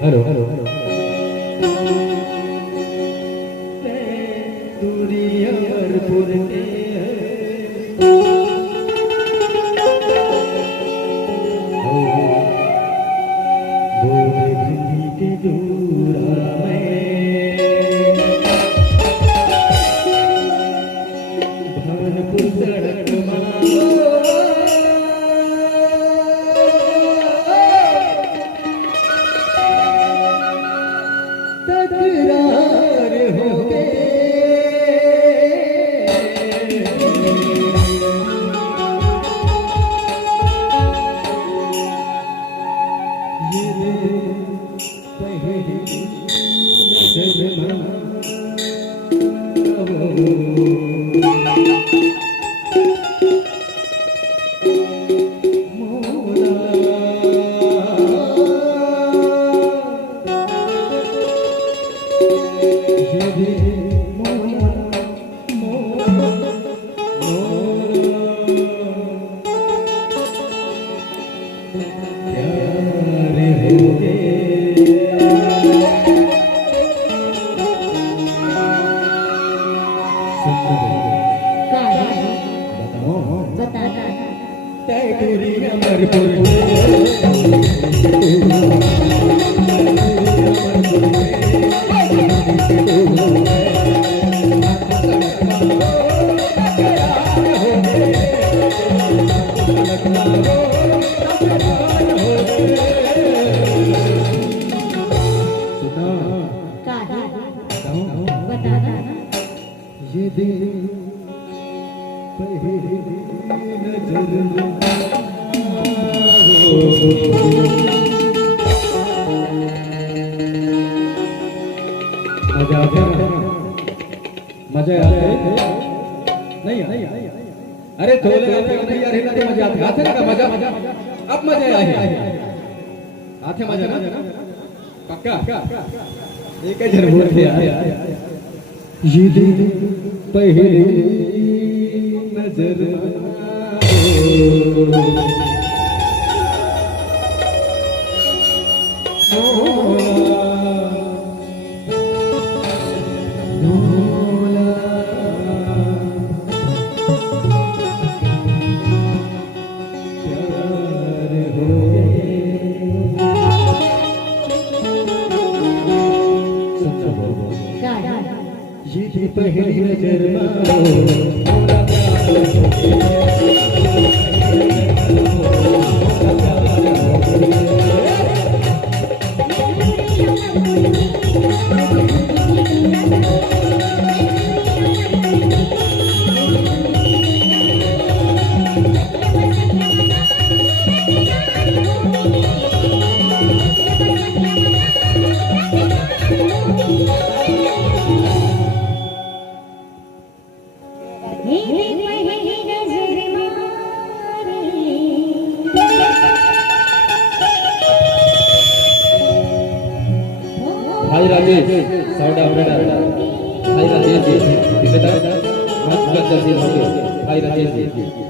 hello hello मजा आते नहीं अरे थोड़े आते नहीं यार इतना मजा आते ना मजा अब मजा आते मजा ना पक्का एक ही जरूर थे ये दिन पहली नजर पहली नजर भाई राजेश साउंड ऑपरेटर भाई राजेश जी बेटा मत जल्दी भाई राजेश जी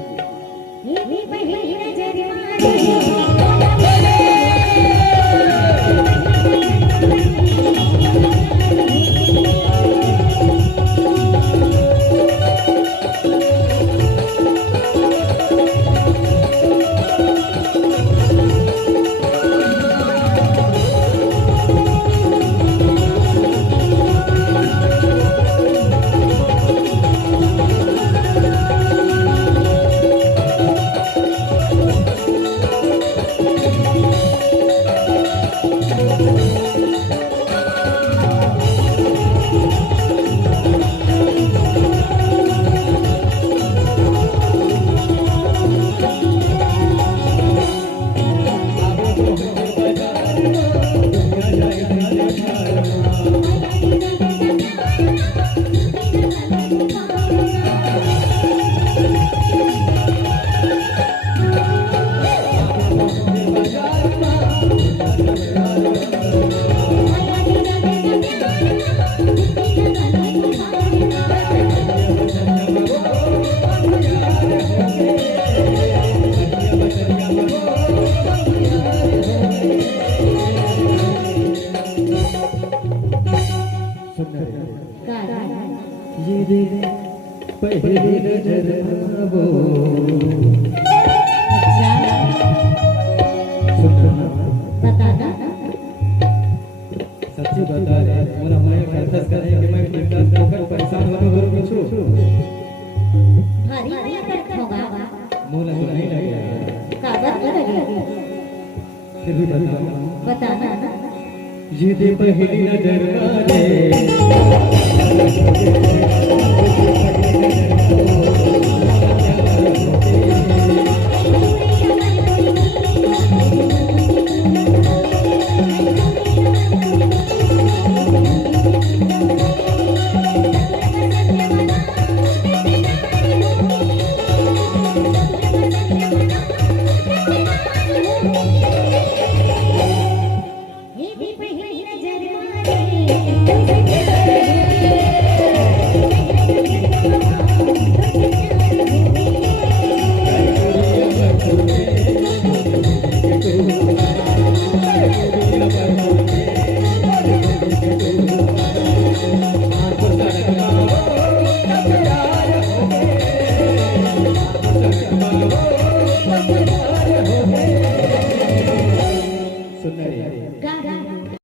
ये रे पहली नजर वो बताना सच्ची बता रे मोरा मैं फैसला करे कि मैं दिक्कत होकर परेशान होने गुरु पूछू भारी दिक्कत होगा मोला तो नहीं लगे कागज तो लगे फिर भी बताना ये दे पहली नजर रे ये भी पहली नजर मारे